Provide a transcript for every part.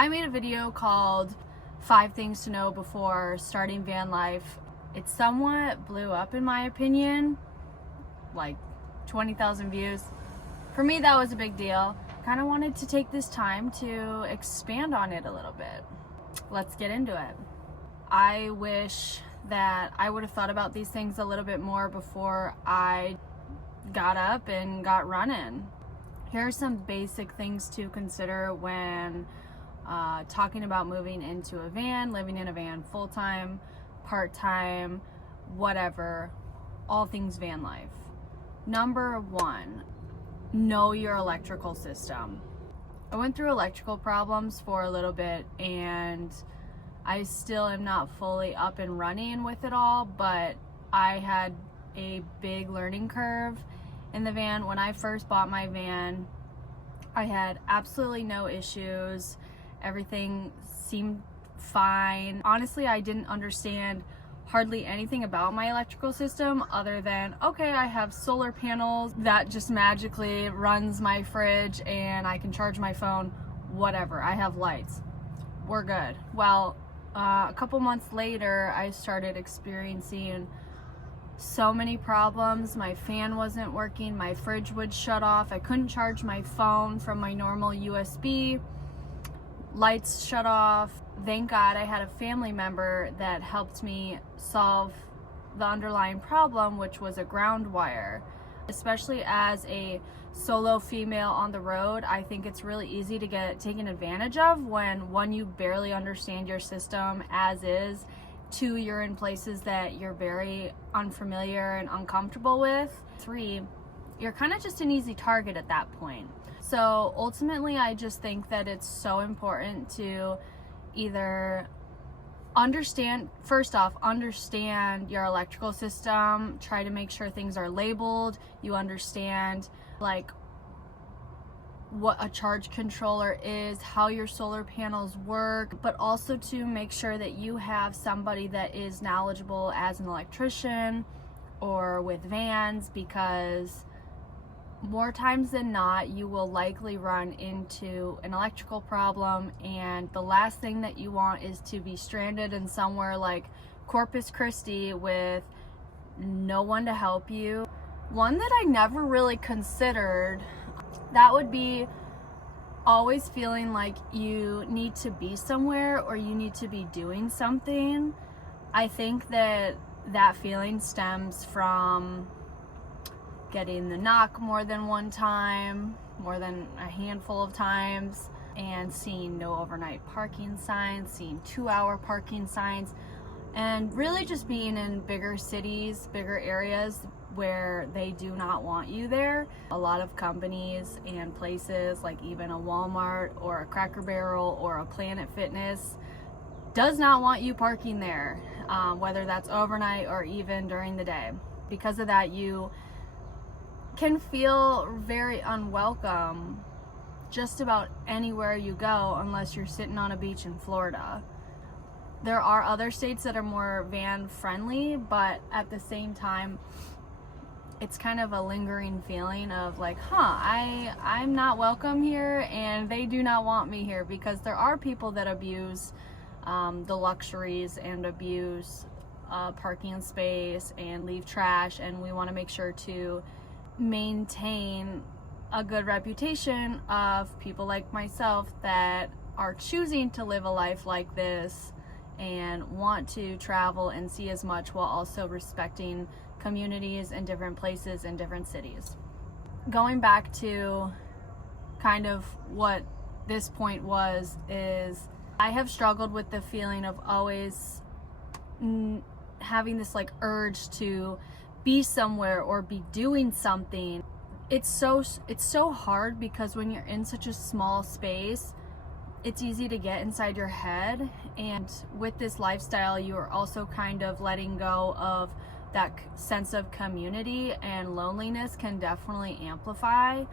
I made a video called 5 Things to Know Before Starting Van Life. It somewhat blew up in my opinion, like 20,000 views. For me, that was a big deal. Kind of wanted to take this time to expand on it a little bit. Let's get into it. I wish that I would have thought about these things a little bit more before I got up and got running. Here are some basic things to consider when talking about moving into a van, living in a van full-time, part-time, whatever, all things van life. Number 1, know your electrical system. I went through electrical problems for a little bit and I still am not fully up and running with it all, but I had a big learning curve in the van. When I first bought my van, I had absolutely no issues. Everything seemed fine. Honestly, I didn't understand hardly anything about my electrical system other than, okay, I have solar panels that just magically runs my fridge and I can charge my phone, whatever. I have lights. We're good. Well, a couple months later, I started experiencing so many problems. My fan wasn't working, my fridge would shut off, I couldn't charge my phone from my normal USB, lights shut off. Thank God I had a family member that helped me solve the underlying problem, which was a ground wire. Especially as a solo female on the road, I think it's really easy to get taken advantage of when, 1, you barely understand your system as is, 2, you're in places that you're very unfamiliar and uncomfortable with, 3, you're kind of just an easy target at that point. So ultimately, I just think that it's so important to either first off, understand your electrical system, try to make sure things are labeled, you understand like what a charge controller is, how your solar panels work, but also to make sure that you have somebody that is knowledgeable as an electrician or with vans, because more times than not, you will likely run into an electrical problem, and the last thing that you want is to be stranded in somewhere like Corpus Christi with no one to help you. One that I never really considered, that would be always feeling like you need to be somewhere or you need to be doing something. I think that feeling stems from getting the knock more than one time, more than a handful of times, and seeing no overnight parking signs, seeing 2-hour parking signs, and really just being in bigger cities, bigger areas where they do not want you there. A lot of companies and places, like even a Walmart or a Cracker Barrel or a Planet Fitness, does not want you parking there, whether that's overnight or even during the day. Because of that, you can feel very unwelcome just about anywhere you go unless you're sitting on a beach in Florida. There are other states that are more van friendly, but at the same time, it's kind of a lingering feeling of like, I'm not welcome here and they do not want me here, because there are people that abuse the luxuries and abuse parking space and leave trash, and we want to make sure to maintain a good reputation of people like myself that are choosing to live a life like this and want to travel and see as much while also respecting communities and different places in different cities. Going back to kind of what this point was, is I have struggled with the feeling of always having this like urge to be somewhere or be doing something. It's so hard because when you're in such a small space, it's easy to get inside your head, and with this lifestyle you are also kind of letting go of that sense of community, and loneliness can definitely amplify.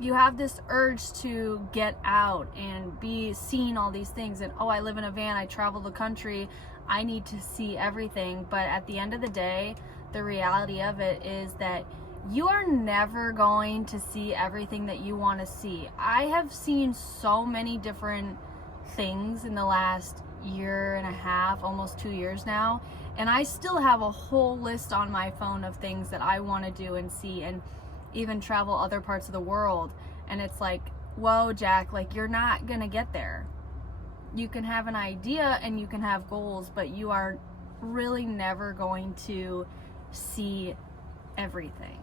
You have this urge to get out and be seeing all these things, and I live in a van, I travel the country, I need to see everything. But at the end of the day, the reality of it is that you are never going to see everything that you want to see. I have seen so many different things in the last year and a half, almost 2 years now, and I still have a whole list on my phone of things that I want to do and see, and even travel other parts of the world. And it's like, whoa, Jack, like, you're not gonna get there. You can have an idea and you can have goals, but you are really never going to see everything.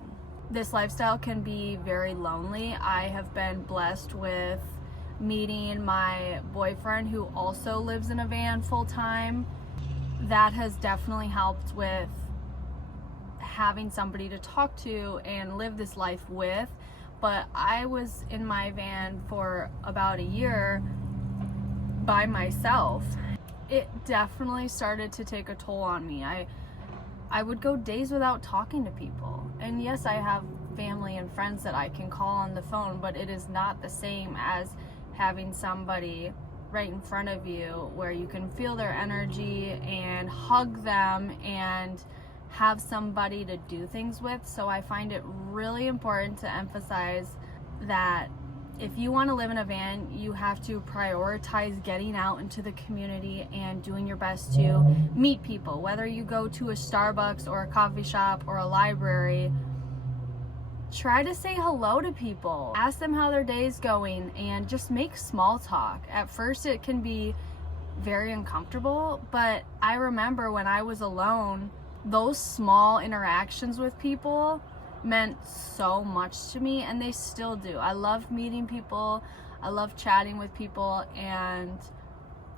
This lifestyle can be very lonely. I have been blessed with meeting my boyfriend, who also lives in a van full time. That has definitely helped with having somebody to talk to and live this life with. But I was in my van for about a year by myself. It definitely started to take a toll on me. I would go days without talking to people. And yes, I have family and friends that I can call on the phone, but it is not the same as having somebody right in front of you where you can feel their energy and hug them and have somebody to do things with. So I find it really important to emphasize that if you want to live in a van, you have to prioritize getting out into the community and doing your best to meet people. Whether you go to a Starbucks or a coffee shop or a library, try to say hello to people. Ask them how their day's going and just make small talk. At first it can be very uncomfortable, but I remember when I was alone, those small interactions with people meant so much to me, and they still do. I love meeting people, I love chatting with people, and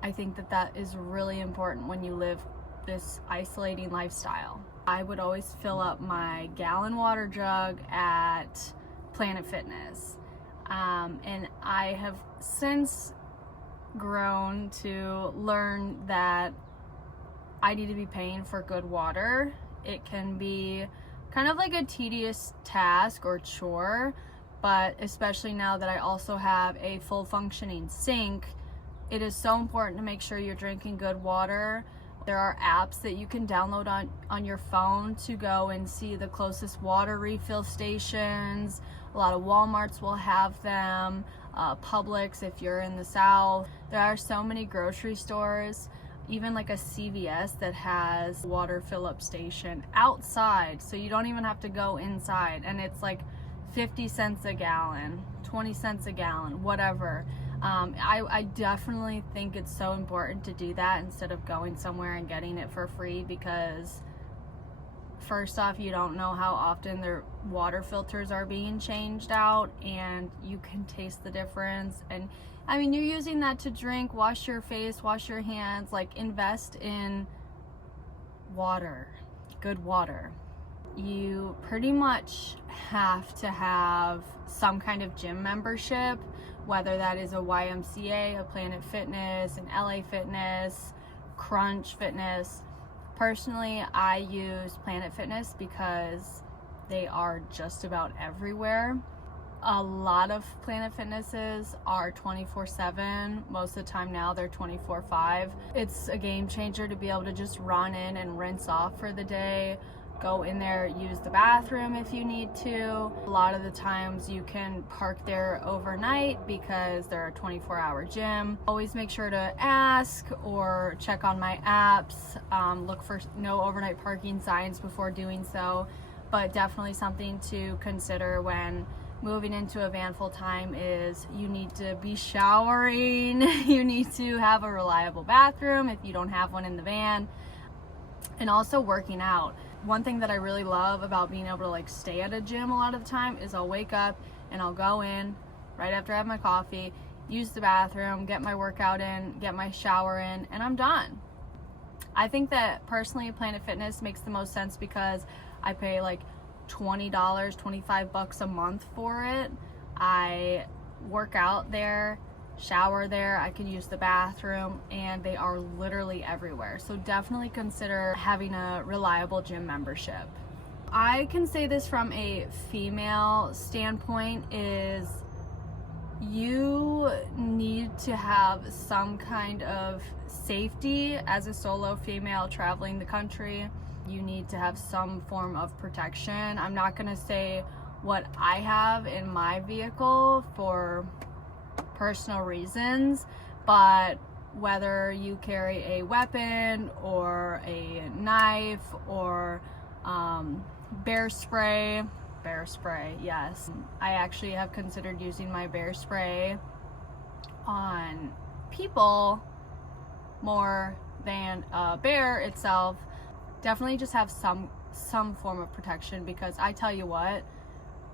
I think that that is really important when you live this isolating lifestyle. I would always fill up my gallon water jug at Planet Fitness, and I have since grown to learn that I need to be paying for good water. It can be kind of like a tedious task or chore, but especially now that I also have a full functioning sink, it is so important to make sure you're drinking good water. There are apps that you can download on your phone to go and see the closest water refill stations. A lot of Walmarts will have them, Publix if you're in the South. There are so many grocery stores, even like a CVS that has water fill-up station outside, so you don't even have to go inside, and it's like 50 cents a gallon, 20 cents a gallon, whatever. I definitely think it's so important to do that instead of going somewhere and getting it for free, because first off, you don't know how often their water filters are being changed out, and you can taste the difference. And I mean, you're using that to drink, wash your face, wash your hands, like invest in water, good water. You pretty much have to have some kind of gym membership, whether that is a YMCA, a Planet Fitness, an LA Fitness, Crunch Fitness. Personally, I use Planet Fitness because they are just about everywhere. A lot of Planet Fitnesses are 24/7. Most of the time now they're 24/5. It's a game changer to be able to just run in and rinse off for the day. Go in there, use the bathroom if you need to. A lot of the times you can park there overnight because they're a 24-hour gym. Always make sure to ask or check on my apps. Look for no overnight parking signs before doing so. But definitely something to consider when moving into a van full time is you need to be showering. You need to have a reliable bathroom if you don't have one in the van. And also working out. One thing that I really love about being able to like stay at a gym a lot of the time is I'll wake up and I'll go in right after I have my coffee, use the bathroom, get my workout in, get my shower in, and I'm done. I think that personally Planet Fitness makes the most sense because I pay like $20, $25 a month for it. I work out there, shower there, I can use the bathroom, and they are literally everywhere. So definitely consider having a reliable gym membership. I can say this from a female standpoint is you need to have some kind of safety as a solo female traveling the country. You need to have some form of protection. I'm not gonna say what I have in my vehicle for personal reasons, but whether you carry a weapon or a knife or bear spray, yes. I actually have considered using my bear spray on people more than a bear itself. Definitely just have some form of protection, because I tell you what,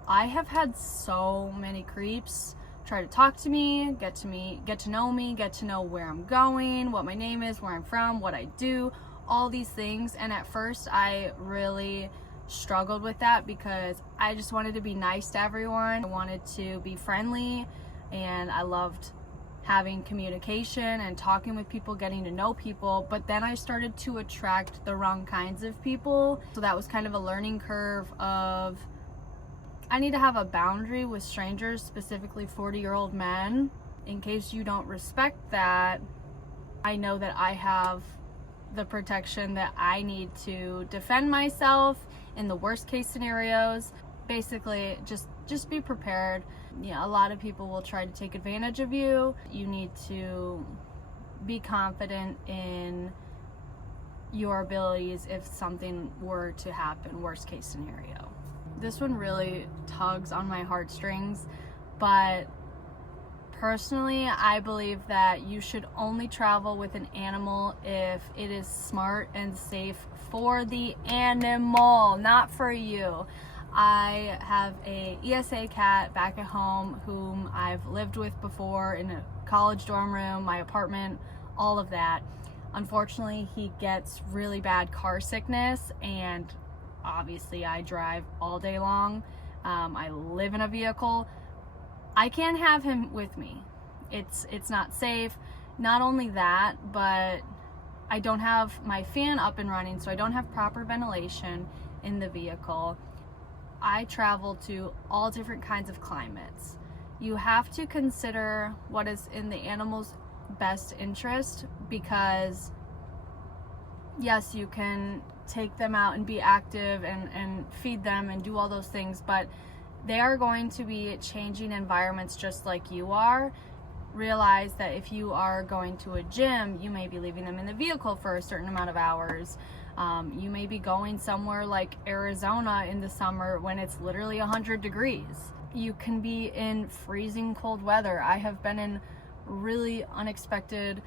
I have had so many creeps try to talk to me, get to know me, get to know where I'm going, what my name is, where I'm from, what I do, all these things. And at first I really struggled with that, because I just wanted to be nice to everyone. I wanted to be friendly, and I loved having communication and talking with people, getting to know people. But then I started to attract the wrong kinds of people. So that was kind of a learning curve of, I need to have a boundary with strangers, specifically 40-year-old men. In case you don't respect that, I know that I have the protection that I need to defend myself in the worst case scenarios. Basically, just be prepared. Yeah, a lot of people will try to take advantage of you. You need to be confident in your abilities if something were to happen, worst case scenario. This one really tugs on my heartstrings, but personally, I believe that you should only travel with an animal if it is smart and safe for the animal, not for you. I have a ESA cat back at home whom I've lived with before in a college dorm room, my apartment, all of that. Unfortunately, he gets really bad car sickness, and obviously I drive all day long. I live in a vehicle. I can't have him with me. It's not safe. Not only that, but I don't have my fan up and running, so I don't have proper ventilation in the vehicle. I travel to all different kinds of climates. You have to consider what is in the animal's best interest, because yes, you can take them out and be active and feed them and do all those things, but they are going to be changing environments just like you are. Realize that if you are going to a gym, you may be leaving them in the vehicle for a certain amount of hours. You may be going somewhere like Arizona in the summer when it's literally 100 degrees. You can be in freezing cold weather. I have been in really unexpected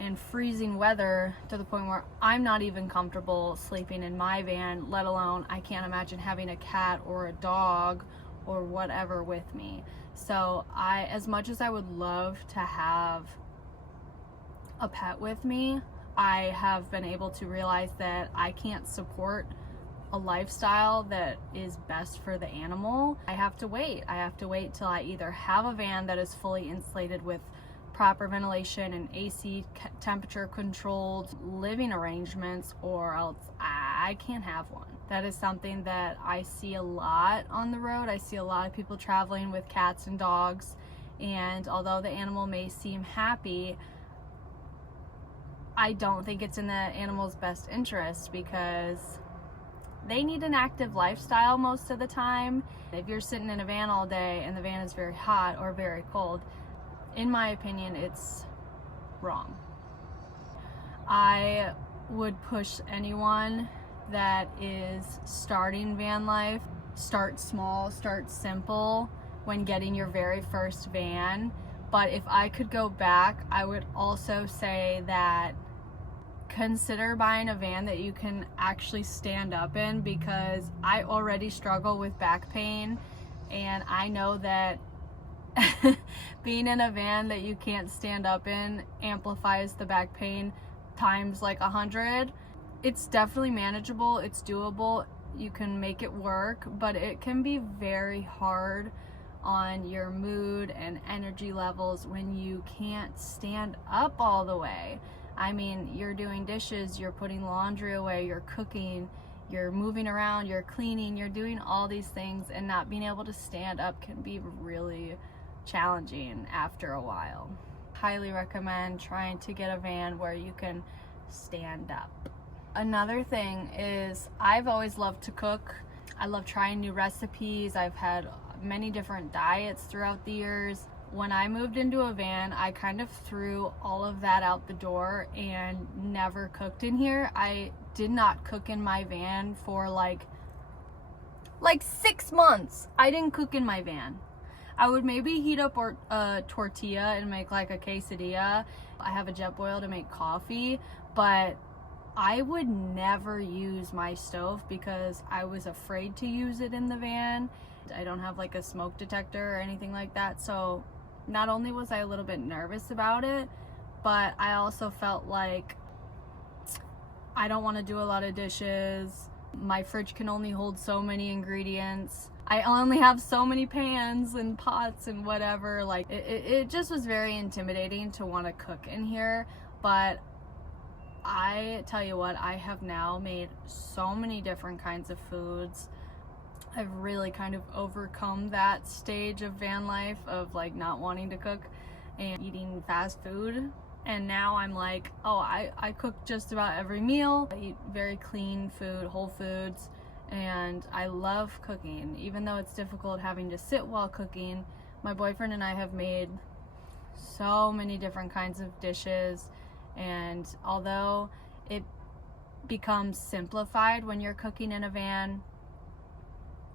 and freezing weather to the point where I'm not even comfortable sleeping in my van, let alone I can't imagine having a cat or a dog or whatever with me. So as much as I would love to have a pet with me, I have been able to realize that I can't support a lifestyle that is best for the animal. I have to wait till I either have a van that is fully insulated with proper ventilation and AC temperature controlled living arrangements, or else I can't have one. That is something that I see a lot on the road. I see a lot of people traveling with cats and dogs, and although the animal may seem happy, I don't think it's in the animal's best interest, because they need an active lifestyle most of the time. If you're sitting in a van all day and the van is very hot or very cold, in my opinion, it's wrong. I would push anyone that is starting van life, start small, start simple when getting your very first van. But if I could go back, I would also say that consider buying a van that you can actually stand up in, because I already struggle with back pain, and I know that being in a van that you can't stand up in amplifies the back pain times like 100. It's definitely manageable, it's doable, you can make it work, but it can be very hard on your mood and energy levels when you can't stand up all the way. I mean, you're doing dishes, you're putting laundry away, you're cooking, you're moving around, you're cleaning, you're doing all these things, and not being able to stand up can be really challenging after a while. Highly recommend trying to get a van where you can stand up. Another thing is, I've always loved to cook. I love trying new recipes. I've had many different diets throughout the years. When I moved into a van, I kind of threw all of that out the door and never cooked in here. I did not cook in my van for like 6 months. I didn't cook in my van. I would maybe heat up a tortilla and make like a quesadilla. I have a jet boil to make coffee, but I would never use my stove because I was afraid to use it in the van. I don't have like a smoke detector or anything like that, so not only was I a little bit nervous about it, but I also felt like I don't want to do a lot of dishes. My fridge can only hold so many ingredients. I only have so many pans and pots and whatever. Like it just was very intimidating to want to cook in here. But I tell you what, I have now made so many different kinds of foods. I've really kind of overcome that stage of van life of like not wanting to cook and eating fast food. And now I'm like, oh, I cook just about every meal. I eat very clean food, whole foods, and I love cooking. Even though it's difficult having to sit while cooking, my boyfriend and I have made so many different kinds of dishes. And although it becomes simplified when you're cooking in a van,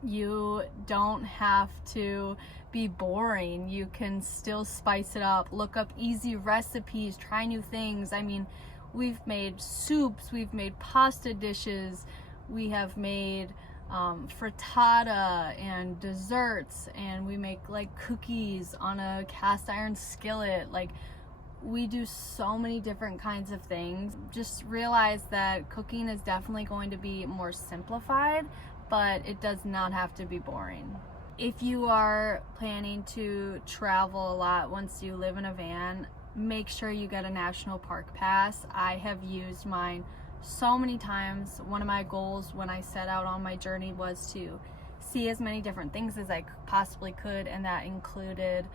you don't have to be boring. You can still spice it up, look up easy recipes, try new things. I mean, we've made soups, we've made pasta dishes, we have made frittata and desserts, and we make like cookies on a cast iron skillet. Like, we do so many different kinds of things. Just realize that cooking is definitely going to be more simplified, but it does not have to be boring. If you are planning to travel a lot once you live in a van, make sure you get a national park pass. I have used mine so many times. One of my goals when I set out on my journey was to see as many different things as I possibly could, and that includes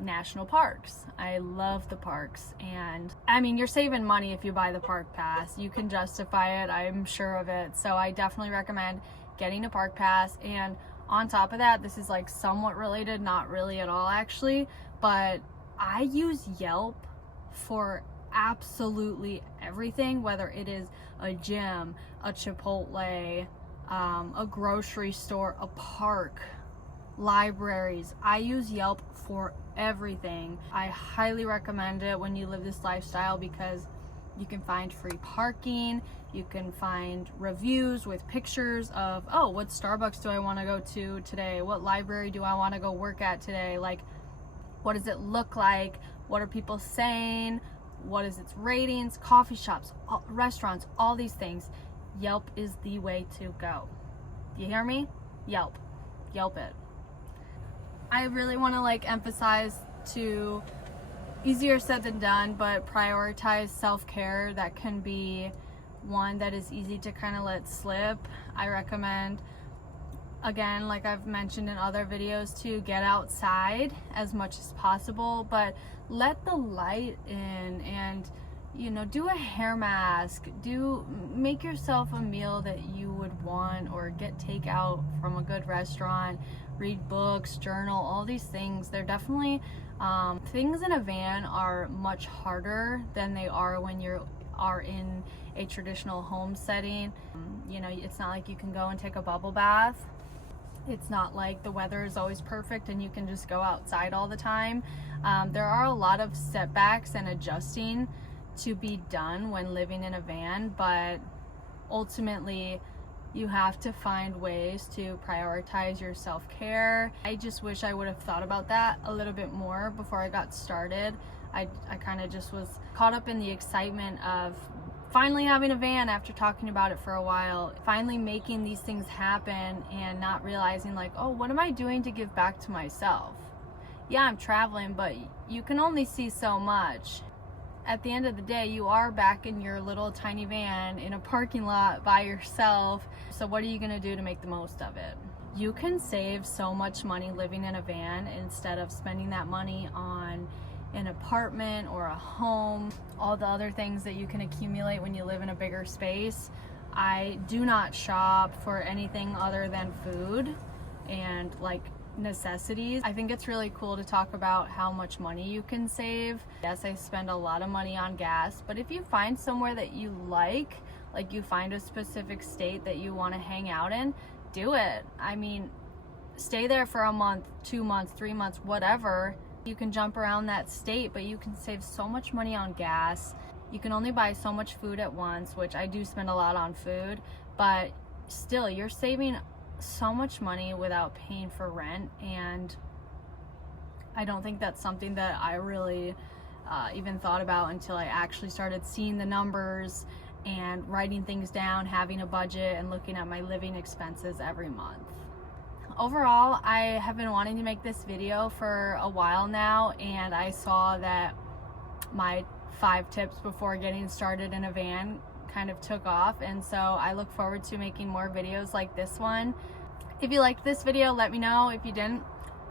national parks. I love the parks, and I mean, you're saving money if you buy the park pass. You can justify it, I'm sure of it. So I definitely recommend getting a park pass. And on top of that, this is like somewhat related, not really at all actually, but I use Yelp for absolutely everything, whether it is a gym, a Chipotle, a grocery store, a park, libraries. I use Yelp for everything. I highly recommend it when you live this lifestyle because you can find free parking, you can find reviews with pictures of, oh, what Starbucks do I want to go to today? What library do I want to go work at today? Like, what does it look like? What are people saying? What is its ratings? Coffee shops, restaurants, all these things. Yelp is the way to go. You hear me? Yelp. Yelp it. I really want to like emphasize to, easier said than done, but prioritize self-care. That can be one that is easy to kind of let slip. I recommend, again, like I've mentioned in other videos, to get outside as much as possible, but let the light in, and you know, do a hair mask, make yourself a meal that you would want, or get takeout from a good restaurant, read books, journal, all these things. They're definitely things in a van are much harder than they are when you are in a traditional home setting. You know, it's not like you can go and take a bubble bath. It's not like the weather is always perfect and you can just go outside all the time. There are a lot of setbacks and adjusting to be done when living in a van, but ultimately you have to find ways to prioritize your self-care. I just wish I would have thought about that a little bit more before I got started. I kind of just was caught up in the excitement of finally having a van after talking about it for a while, finally making these things happen, and not realizing like, oh, what am I doing to give back to myself? Yeah, I'm traveling, but you can only see so much. At the end of the day, you are back in your little tiny van in a parking lot by yourself. So what are you gonna do to make the most of it? You can save so much money living in a van instead of spending that money on an apartment or a home, all the other things that you can accumulate when you live in a bigger space. I do not shop for anything other than food and like necessities. I think it's really cool to talk about how much money you can save. Yes, I spend a lot of money on gas, but if you find somewhere that you like you find a specific state that you want to hang out in, do it. I mean, stay there for a month, 2 months, 3 months, whatever. You can jump around that state, but you can save so much money on gas. You can only buy so much food at once, which I do spend a lot on food, but still, you're saving so much money without paying for rent. And I don't think that's something that I really even thought about until I actually started seeing the numbers and writing things down, having a budget, and looking at my living expenses every month. Overall, I have been wanting to make this video for a while now, and I saw that my 5 tips before getting started in a van kind of took off, and so I look forward to making more videos like this one. If you liked this video, let me know. If you didn't,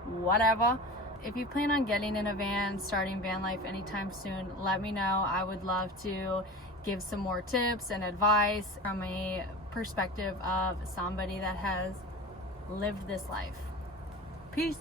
whatever. If you plan on getting in a van, starting van life anytime soon, let me know. I would love to give some more tips and advice from a perspective of somebody that has lived this life. Peace.